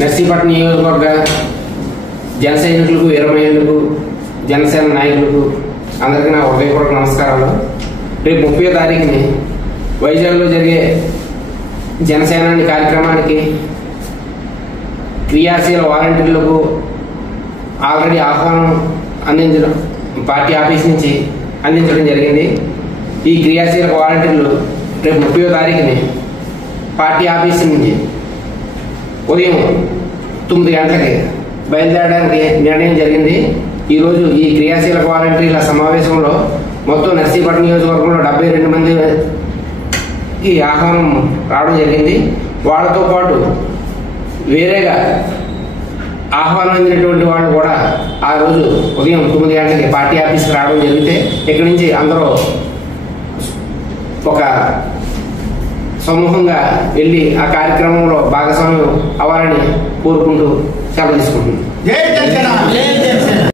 నర్సీపట్నం నియోజకవర్గ జన సైనికులకు, వీరమహిళలకు, జనసేన నాయకులకు అందరికీ నా హృదయపూర్వక నమస్కారాలు. రేపు 30వ తారీఖుని వైజాగ్లో జరిగే జనసేనాని కార్యక్రమానికి క్రియాశీల వాలంటీర్లకు ఆల్రెడీ ఆహ్వానం అందించడం పార్టీ ఆఫీస్ నుంచి అందించడం జరిగింది. ఈ క్రియాశీల వాలంటీర్లు రేపు 30వ తారీఖుని పార్టీ ఆఫీస్ నుంచి ఉదయం 9 గంటలకి బయలుదేరడానికి నిర్ణయం జరిగింది. ఈరోజు ఈ క్రియాశీల వాలంటీర్ల సమావేశంలో మొత్తం నర్సీపట్నం నియోజకవర్గంలో 72 మందికి ఆహ్వానం రావడం జరిగింది. వాళ్ళతో పాటు వేరేగా ఆహ్వానం అందినటువంటి వాళ్ళు కూడా ఆ రోజు ఉదయం 9 గంటలకి పార్టీ ఆఫీస్కి రావడం జరిగితే ఇక్కడి నుంచి అందరూ ఒక సమూహంగా వెళ్ళి ఆ కార్యక్రమంలో భాగస్వామ్యం అవ్వాలని కోరుకుంటూ సెలవు తీసుకుంటున్నాం.